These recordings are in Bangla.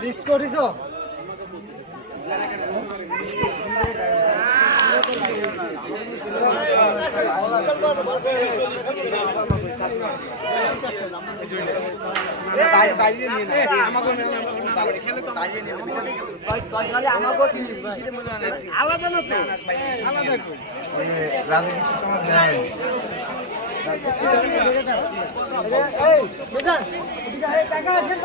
লিস্ট করিছো আলাদা না তো আলাদা টাকা আসেন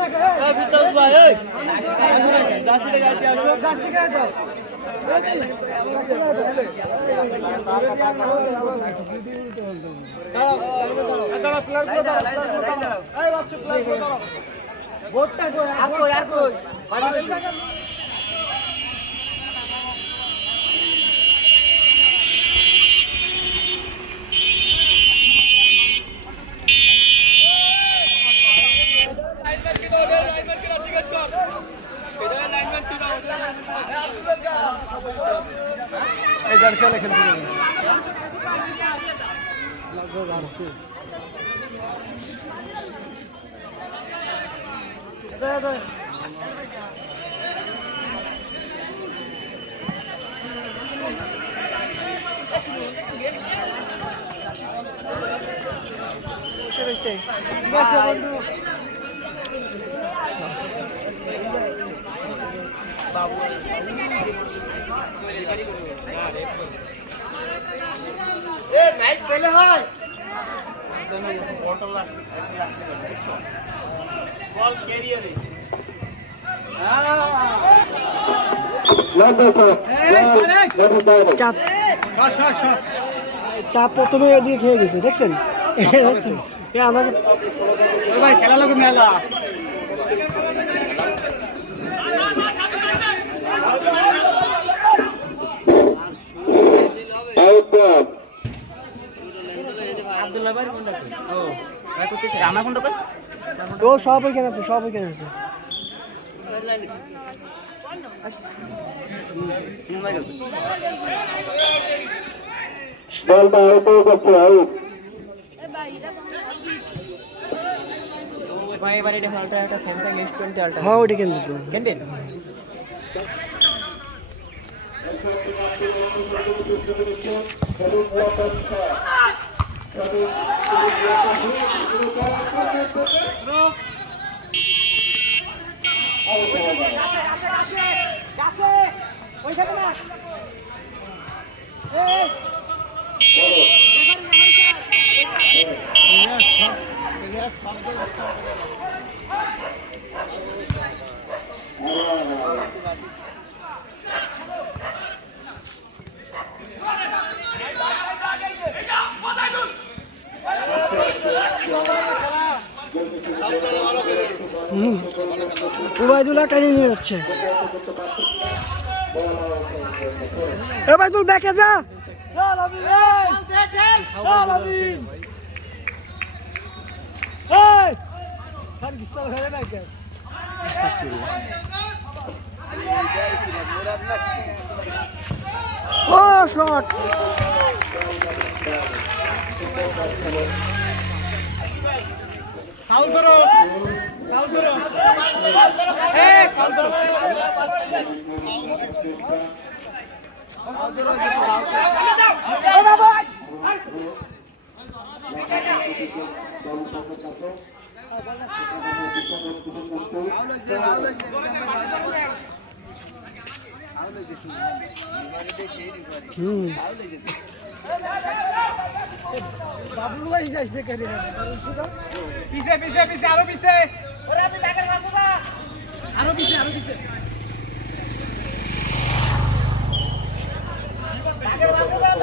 এই জার্সি লেখেন জার্সি বাবু এ ম্যাচ পেলে হয় বল ক্যারিয়ারে চাপ প্রথমে এদিকে খেয়ে গেছে দেখছেন আমাকে ভাই খেলা লাগে মেলা ও সব ওইখানে আছে সব ওইখানে আছে হ্যাঁ ওইটা কেন কেনবেন উবাইদুল্লাহ টানি নিয়ে যাচ্ছে উবাইদুল ব্যাকে যা ও শট ফাউল করো ফাউল করো এই ফাউল করো ও বাবা বাবুল ভাই যাইছে কেন পিছে পিছে পিছে আরো পিছে ওরে আপনি টাকার মারবো না আরো পিছে টাকার মারবো না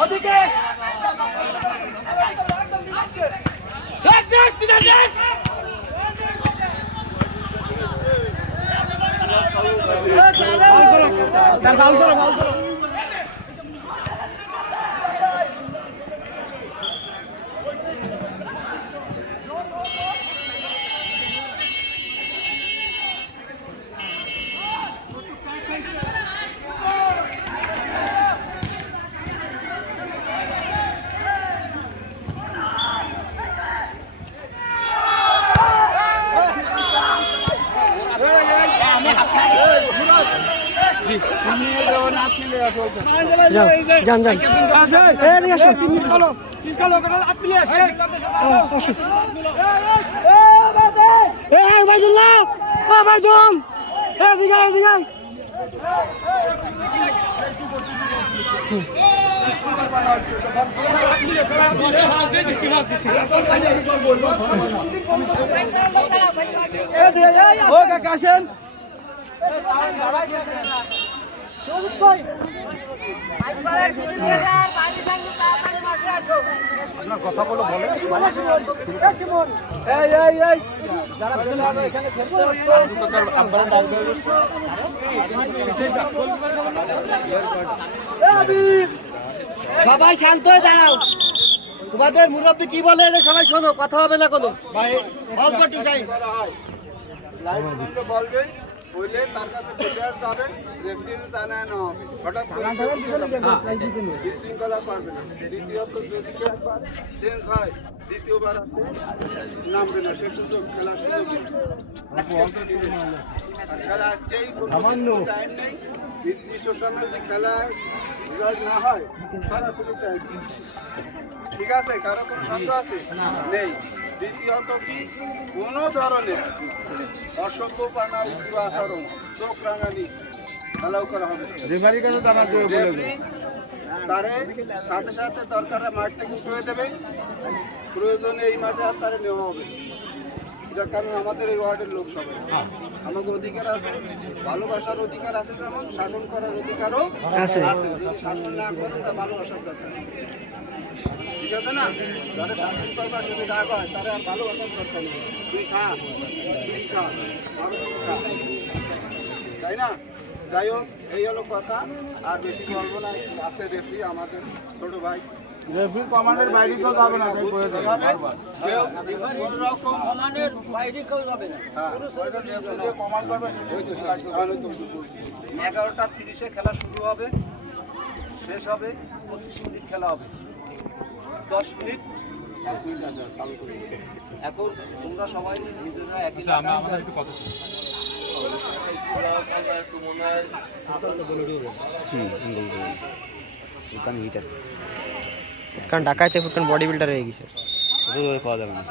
ওদিকে ফাউল করো যান এদিকে আসো ভাইজুল্লাহ ভাইজন এদিকে এদিকে কাশেন আপনার কথা বলো বলে সবাই শান্ত হয়ে দাঁড়াও তোমাদের মুরব্বী কি বলে সবাই শোনো কথা হবে না কোনো বলবে বললে তার কাছে প্লেয়ার যাবে রেফারি জানানো হবে হঠাৎ করে বিশৃঙ্খলা করবে না দ্বিতীয়ত যদি চেঞ্জ হয় দ্বিতীয়বার নামবে না সে সুযোগ খেলার সুযোগ খেলা আজকেই টাইম নেই নির্দিষ্ট সময় যদি খেলা রেজাল্ট না হয় সরাসরি টাইম ঠিক আছে কারো কোনো সন্দেহ আছে নেই দ্বিতীয়ত কি কোনো ধরনের অসভ্য পানা উগ্র আচরণ চোখ রাঙানি অ্যালাউ করা হবে রেফারি তারে সাথে সাথে দরকার মাঠ থেকে সরিয়ে দেবে প্রয়োজনে এই মাঠে আর তারে নেওয়া হবে যার কারণ আমাদের এই ওয়ার্ডের লোক সবাই আমাদের অধিকার আছে ভালোবাসার অধিকার আছে যেমন শাসন করার অধিকারও আছে শাসন না করে তা ভালোবাসার দরকার ঠিক আছে না যারা শাসন করবার যদি রাগ হয় তারা আর ভালোবাসার দরকার নেই তুই খা তাই না যাই হোক এই হলো কথা আর বেশি বলবো না আছে রেফারি আমাদের ছোট ভাই রেফারি কমান্ডের বাইরে কেউ যাবে না তাই বলে দেবে কোন রকম কমান্ডের বাইরে কেউ যাবে না হ্যাঁ কমান্ড করবে ওই তো 11:30 খেলা শুরু হবে শেষ হবে 25 মিনিট খেলা হবে 10 মিনিট এখন তোমরা সবাই নিজেরা একই আমাদের একটু কথা কারণ ঢাকাতে ফুটকান বডি বিল্ডার হয়ে গেছে পাওয়া যাবে না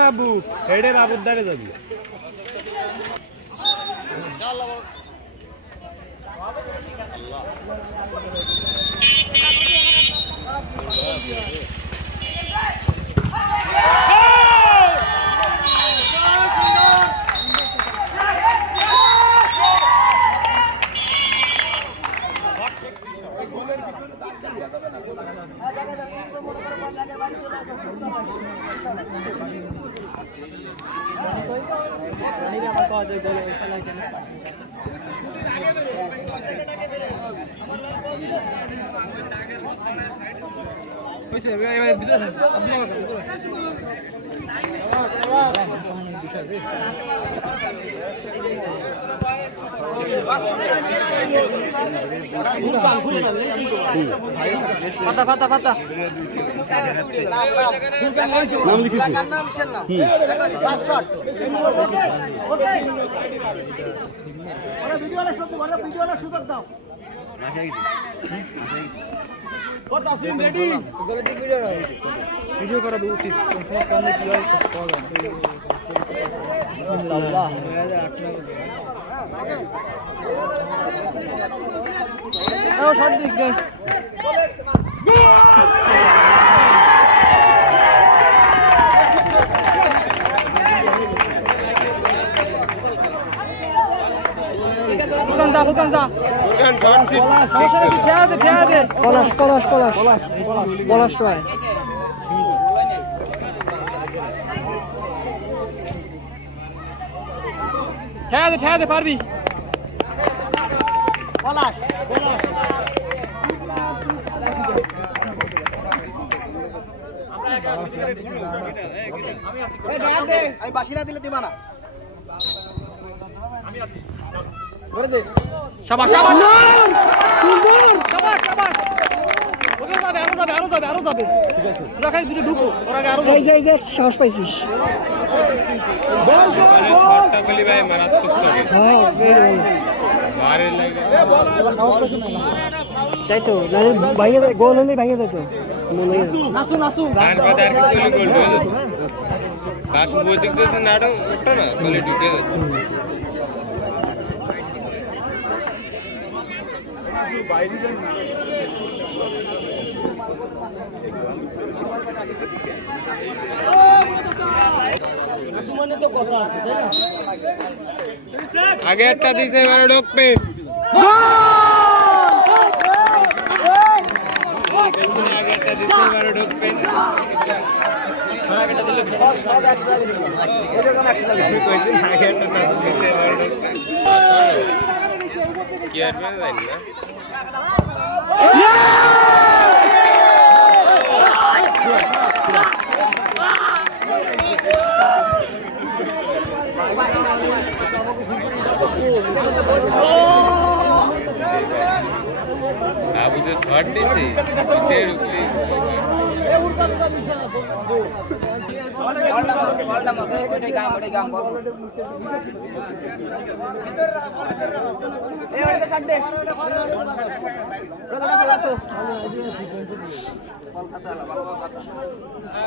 বাবু হেডে বাবুর দ্বারে যাবি পাতা পাতা পাতা নাম লিখেছি ভিডিও করা উচিত ফুকান যা পলাশ পলাশ পলাশ পলাশ রায় ঠেয়া দে পারবি পলাশ আমি বাসিনা দিলে দিবা না শাবাশ শাবাশ সুন্দর শাবাশ শাবাশ ওকে আরো যাবে ঠিক আছে ওরা খালি দুটো ঢুকো ওরা আরো এই যে সাহস পাইছিস বল শটটা বলি ভাই মারাত্মক শট হ্যাঁ বের বল মারে লাগে এবার সাহস পাইছিস না তাই তো নালে ভাইয়া গোল হলে ভাইয়া যেত মনে নাসু নাসু গান বাজার কিছু গোল হয়ে যেত কাশ ওই দিক থেকে নাড়ো ওঠো না বলে ঢুকে যেত বাইরে আগে একটা দিছে এবারে ঢুকবে আগে একটা দিছে এবারে ঢুকবে আগেটা দিলে সব 100 টাকা দিবে এরকম 100 টাকা আমি কইছি আগে একটা দিছে এবারে ঢুকবে কি আর জানি না আবু যে শট দিছে ইটের উপরে বলটা মত ওইটাই গাম এই ওইটা শট দে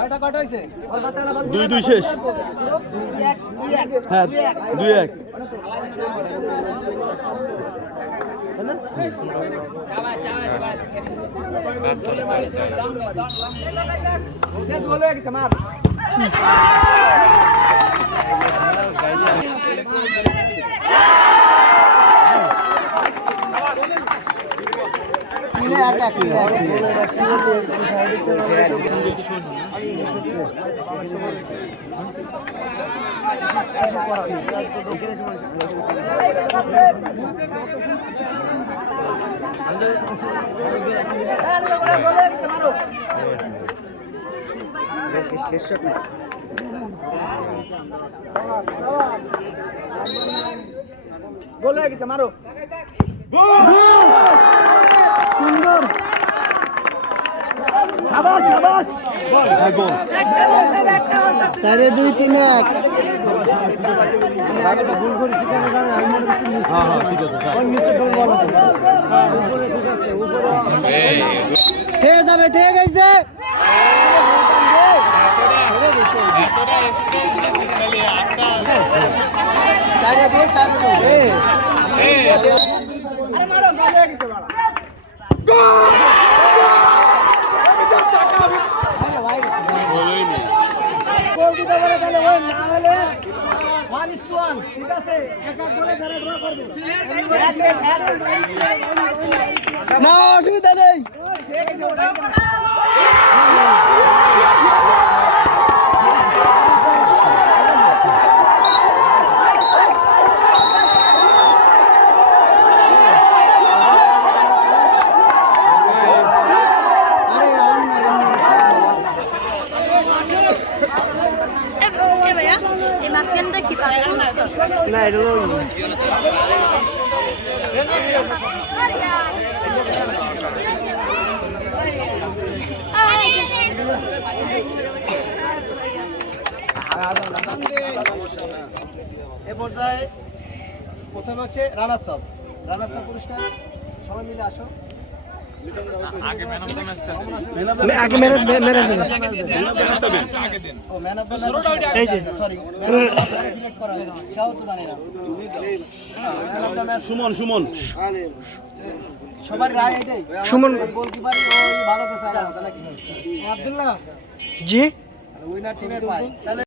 এটা কত হইছে 2-2 শেষ হ্যাঁ 2-1 শেষ শট না গোল হয়ে গেছে মারো সুন্দর শাবাশ শাবাশ গোল 4-2-3-1 ভুল করেছি কেন জানেন আমি মনে করছি হ্যাঁ হ্যাঁ ঠিক আছে ওই নিচে গোল বল আছে উপরে ঠিক আছে উপরে ঠেয়ে যাবে ঠেয়ে গেছে চারে দিয়ে আরে মারো গোল হয়ে গেছে মারো গোল দিতে বলে তাহলে ওই না হলে 1:1 ঠিক আছে এক এক করে যারা ড্র করবে না অসুবিধা নেই না এটা এ পর্যায়ে প্রথমে হচ্ছে রানার্স আপ পুরস্কার সবাই মিলে আসো আগে ম্যান অফ দ্য ম্যাচ ও ম্যান অফ দ্য এই যে সরি সিলেক্ট করা হয়েছে কেউ তো জানে না man of the match Suman সবার রায় এটাই সুমন গোলকিপার ওই ভালো খেলছে তাহলে কি আব্দুল্লাহ জি উইনার টিমের পায় তাহলে